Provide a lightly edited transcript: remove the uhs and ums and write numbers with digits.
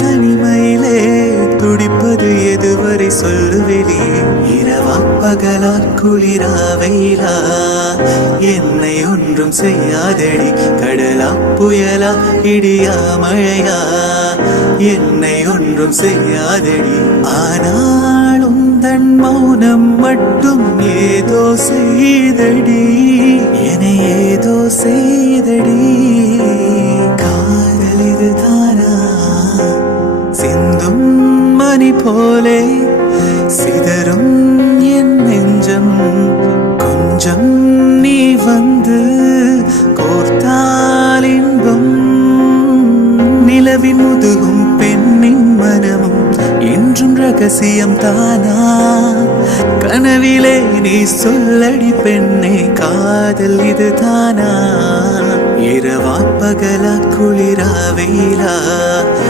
தனிமையிலே துடிப்பது எதுவரை சொல்லுவெளி இரவா பகலா குளிரா வெயிலா என்னை ஒன்றும் செய்யாதடி கடலா புயலா இடியா மழையா என்னை ஒன்றும் செய்யாதடி ஆனாலும் தன் மௌனம் மட்டும் ஏதோ செய்தடி என்னை ஏதோ செய்தடி காதல் இதுதானா சிந்தும் மணி போலே சிதறும் என் நெஞ்சம் கொஞ்சம் நீ வந்து கோர்த்தால் இன்பம் நிலவின் முதுகும் பெண்ணின் மனமும் என்றும் ரகசியம் தானா கனவிலே நீ சொல்லடி பெண்ணே காதல் இதுதானா இரவா பகலா குளிரா வெயிலா